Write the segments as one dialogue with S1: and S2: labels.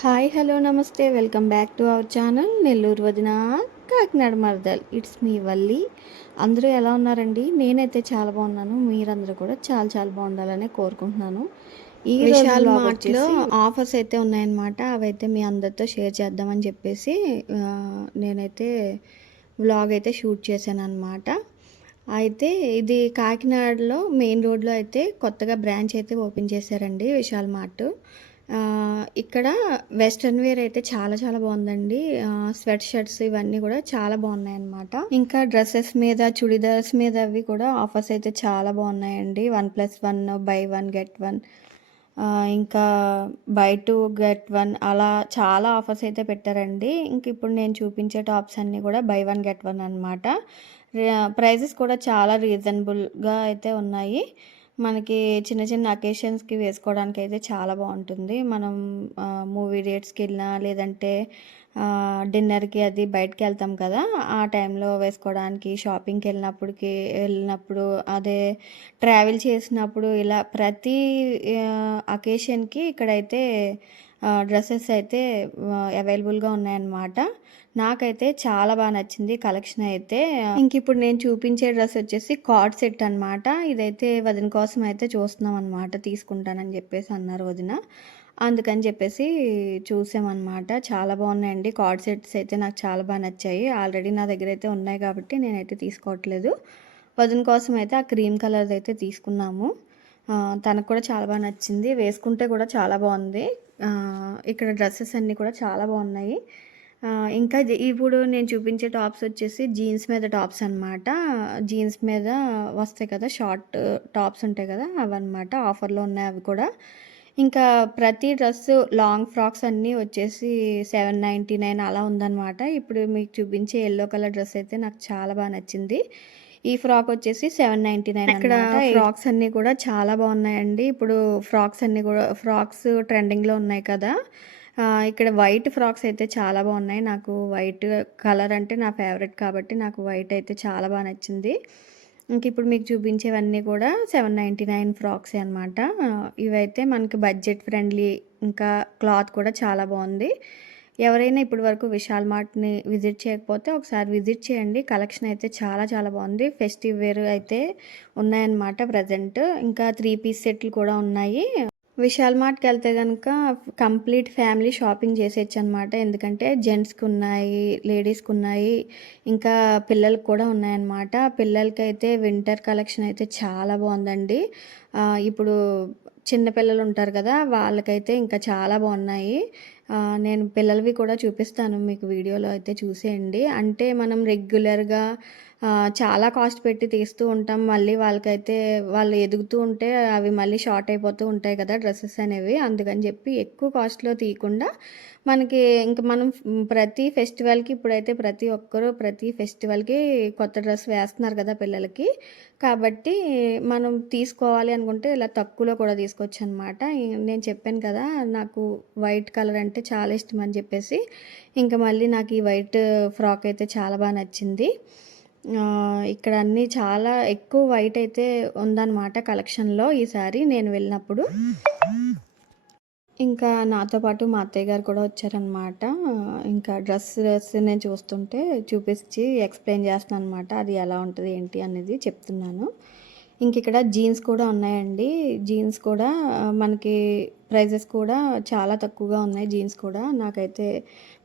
S1: Hi hello namaste. Welcome back to our channel Nellore వదిన కాకినాడ మరదల్. It's మీ వల్లి. అందరూ ఎలా ఉన్నారండి? నేనైతే చాలా బాగున్నాను. మీరందరూ కూడా చాలా చాలా బాగుండాలని కోరుకుంటున్నాను. ఈ విశాల్ మార్ట్లో ఆఫర్స్ అయితే ఉన్నాయన్నమాట. అవైతే మీ అందరితో షేర్ చేద్దామని చెప్పేసి నేనైతే వ్లాగ్ అయితే షూట్ చేశాను అనమాట అయితే ఇది కాకినాడలో మెయిన్ రోడ్లో అయితే కొత్తగా బ్రాంచ్ అయితే ఓపెన్ చేశారండి విశాల్ మార్ట్. ఇక్కడ వెస్ట్రన్ వేర్ అయితే చాలా చాలా బాగుందండి. స్వెట్ షర్ట్స్ ఇవన్నీ కూడా చాలా బాగున్నాయి అన్నమాట ఇంకా డ్రెస్సెస్ మీద చుడిదార్స్ మీద అవి కూడా ఆఫర్స్ అయితే చాలా బాగున్నాయండి. One plus one buy one get one. ఇంకా బై టూ గెట్ వన్ అలా చాలా ఆఫర్స్ అయితే పెట్టారండి. ఇంక ఇప్పుడు నేను చూపించే టాప్స్ అన్నీ కూడా బై వన్ గెట్ వన్ అనమాట ప్రైజెస్ కూడా చాలా రీజనబుల్గా అయితే ఉన్నాయి. మనకి చిన్న చిన్న అకేషన్స్కి వేసుకోవడానికి అయితే చాలా బాగుంటుంది. మనం మూవీ డేట్స్కి వెళ్ళినా లేదంటే డిన్నర్కి అది బయటకు వెళ్తాం కదా ఆ టైంలో వేసుకోవడానికి షాపింగ్కి వెళ్ళినప్పటికి వెళ్ళినప్పుడు అదే ట్రావెల్ చేసినప్పుడు ఇలా ప్రతి అకేషన్కి ఇక్కడైతే డ్రెస్సెస్ అయితే అవైలబుల్గా ఉన్నాయన్నమాట. నాకైతే చాలా బాగా నచ్చింది కలెక్షన్ అయితే. ఇంక ఇప్పుడు నేను చూపించే డ్రెస్ వచ్చేసి కార్డ్ సెట్ అనమాట ఇదైతే వదిన కోసం అయితే చూస్తున్నాం అనమాట తీసుకుంటానని చెప్పేసి అన్నారు వదిన. అందుకని చెప్పేసి చూసామన్నమాట. చాలా బాగున్నాయండి కార్డ్ సెట్స్ అయితే నాకు చాలా బాగా నచ్చాయి. ఆల్రెడీ నా దగ్గర అయితే ఉన్నాయి కాబట్టి నేనైతే తీసుకోవట్లేదు. వదిన కోసం అయితే ఆ క్రీమ్ కలర్ అయితే తీసుకున్నాము. తనకు కూడా చాలా బాగా నచ్చింది. వేసుకుంటే కూడా చాలా బాగుంది. ఇక్కడ డ్రెస్సెస్ అన్నీ కూడా చాలా బాగున్నాయి. ఇంకా ఇప్పుడు నేను చూపించే టాప్స్ వచ్చేసి జీన్స్ మీద టాప్స్ అన్నమాట. జీన్స్ మీద వస్తాయి కదా షార్ట్ టాప్స్ ఉంటాయి కదా అవన్నమాట ఆఫర్లో ఉన్నాయి అవి కూడా. ఇంకా ప్రతి డ్రెస్ లాంగ్ ఫ్రాక్స్ అన్నీ వచ్చేసి సెవెన్ నైంటీ నైన్ అలా ఉందన్నమాట. ఇప్పుడు మీకు చూపించే ఎల్లో కలర్ డ్రెస్ అయితే నాకు చాలా బాగా నచ్చింది. ఈ ఫ్రాక్ వచ్చేసి సెవెన్ నైంటీ నైన్ ఇక్కడ ఫ్రాక్స్ అన్నీ కూడా చాలా బాగున్నాయండి. ఇప్పుడు ఫ్రాక్స్ అన్నీ కూడా ఫ్రాక్స్ ట్రెండింగ్లో ఉన్నాయి కదా. ఇక్కడ వైట్ ఫ్రాక్స్ అయితే చాలా బాగున్నాయి. నాకు వైట్ కలర్ అంటే నా ఫేవరెట్ కాబట్టి నాకు వైట్ అయితే చాలా బాగా నచ్చింది. ఇంక ఇప్పుడు మీకు చూపించేవన్నీ కూడా సెవెన్ నైంటీ నైన్ ఫ్రాక్స్ అనమాట ఇవైతే మనకి బడ్జెట్ ఫ్రెండ్లీ ఇంకా క్లాత్ కూడా చాలా బాగుంది. ఎవరైనా ఇప్పటి వరకు విశాల్ మార్ట్ని విజిట్ చేయకపోతే ఒకసారి విజిట్ చేయండి. కలెక్షన్ అయితే చాలా చాలా బాగుంది. ఫెస్టివ్ వేర్ అయితే ఉన్నాయన్నమాట ప్రజెంట్. ఇంకా త్రీ పీస్ సెట్లు కూడా ఉన్నాయి. విశాల్ మార్ట్కి వెళ్తే కనుక కంప్లీట్ ఫ్యామిలీ షాపింగ్ చేసేయచ్చు అనమాట ఎందుకంటే జెంట్స్కి ఉన్నాయి లేడీస్కి ఉన్నాయి ఇంకా పిల్లలకు కూడా ఉన్నాయన్నమాట. పిల్లలకి అయితే వింటర్ కలెక్షన్ అయితే చాలా బాగుందండి. ఇప్పుడు చిన్నపిల్లలు ఉంటారు కదా వాళ్ళకైతే ఇంకా చాలా బాగున్నాయి నేను పిల్లలవి కూడా చూపిస్తాను మీకు వీడియోలో అయితే చూసేయండి. అంటే మనం రెగ్యులర్గా చాలా కాస్ట్ పెట్టి తీస్తూ ఉంటాం. మళ్ళీ వాళ్ళకైతే వాళ్ళు ఎదుగుతూ ఉంటే అవి మళ్ళీ షార్ట్ అయిపోతూ ఉంటాయి కదా డ్రెస్సెస్ అనేవి. అందుకని చెప్పి ఎక్కువ కాస్ట్లో తీయకుండా మనకి ఇంకా మనం ప్రతి ఫెస్టివల్కి ఇప్పుడైతే ప్రతి ఒక్కరూ ప్రతి ఫెస్టివల్కి కొత్త డ్రెస్ వేస్తున్నారు కదా పిల్లలకి. కాబట్టి మనం తీసుకోవాలి అనుకుంటే ఇలా తక్కువలో కూడా తీసుకోవచ్చు అనమాట నేను చెప్పాను కదా నాకు వైట్ కలర్ అంటే చాలా ఇష్టం అని చెప్పేసి. ఇంకా మళ్ళీ నాకు ఈ వైట్ ఫ్రాక్ అయితే చాలా బాగా నచ్చింది. ఇక్కడ అన్నీ చాలా ఎక్కువ వైట్ అయితే ఉందన్నమాట కలెక్షన్లో ఈసారి నేను వెళ్ళినప్పుడు ఇంకా నాతో పాటు మా అత్తయ్య గారు కూడా వచ్చారనమాట ఇంకా డ్రెస్ డ్రెస్ నేను చూస్తుంటే చూపించి ఎక్స్ప్లెయిన్ చేస్తున్నాను అనమాట అది ఎలా ఉంటుంది ఏంటి అనేది చెప్తున్నాను. ఇంక ఇక్కడ జీన్స్ కూడా ఉన్నాయండి. జీన్స్ కూడా మనకి ప్రైజెస్ కూడా చాలా తక్కువగా ఉన్నాయి జీన్స్ కూడా. నాకైతే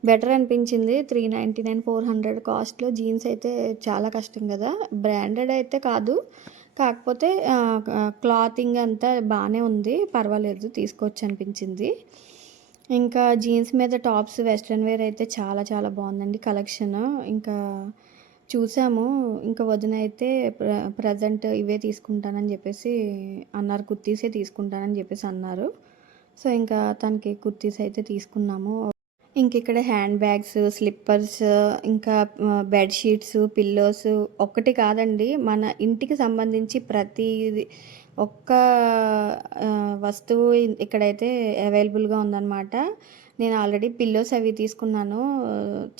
S1: బెటర్ అనిపించింది three ninety nine four hundred కాస్ట్లో జీన్స్ అయితే చాలా కష్టం కదా. బ్రాండెడ్ అయితే కాదు. కాకపోతే క్లాతింగ్ అంతా బాగానే ఉంది. పర్వాలేదు తీసుకోవచ్చు అనిపించింది. ఇంకా జీన్స్ మీద టాప్స్ వెస్ట్రన్ వేర్ అయితే చాలా చాలా బాగుందండి కలెక్షన్. ఇంకా చూసాము. ఇంకా వదిన అయితే ప్ర ప్రజెంట్ ఇవే తీసుకుంటానని చెప్పేసి అన్నారు. కుర్తీసే తీసుకుంటానని చెప్పేసి అన్నారు. సో ఇంకా తనకి కుర్తీస్ అయితే తీసుకున్నాము. ఇంక ఇక్కడ హ్యాండ్ బ్యాగ్స్ స్లిప్పర్స్ ఇంకా బెడ్షీట్స్ పిల్లోస్ ఒక్కటి కాదండి. మన ఇంటికి సంబంధించి ప్రతి ఒక్క వస్తువు ఇక్కడైతే అవైలబుల్గా ఉందన్నమాట. నేను ఆల్రెడీ పిల్లోస్ అవి తీసుకున్నాను.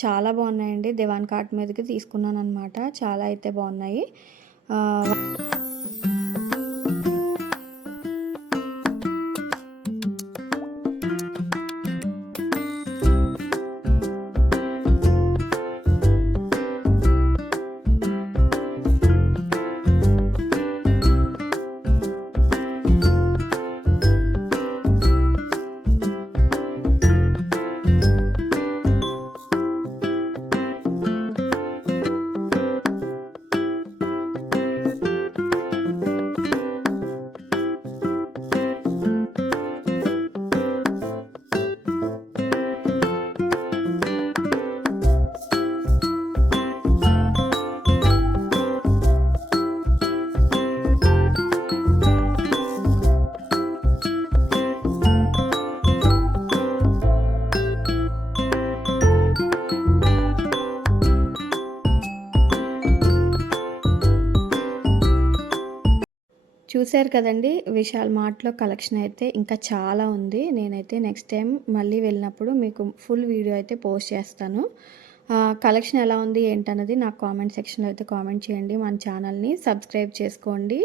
S1: చాలా బాగున్నాయండి. దివాన్ కాట్ మీదకి తీసుకున్నాను అనమాట చాలా అయితే బాగున్నాయి. చూశారు కదండి విశాల్ మార్ట్‌లో కలెక్షన్ అయితే ఇంకా చాలా ఉంది. నేనైతే నెక్స్ట్ టైం మళ్ళీ వెళ్ళినప్పుడు మీకు ఫుల్ వీడియో అయితే పోస్ట్ చేస్తాను. కలెక్షన్ ఎలా ఉంది ఏంటన్నది నాకు కామెంట్ సెక్షన్‌లో అయితే కామెంట్ చేయండి. మన ఛానల్‌ని సబ్స్క్రైబ్ చేసుకోండి.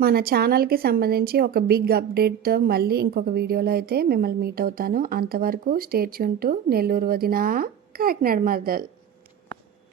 S1: మన ఛానల్‌కి సంబంధించి ఒక బిగ్ అప్డేట్‌తో మళ్ళీ ఇంకొక వీడియోలో అయితే మిమ్మల్ని మీట్ అవుతాను. అంతవరకు స్టేట్ ట్యూన్ టు నెల్లూరు వదిన కాకినాడ మరదల్.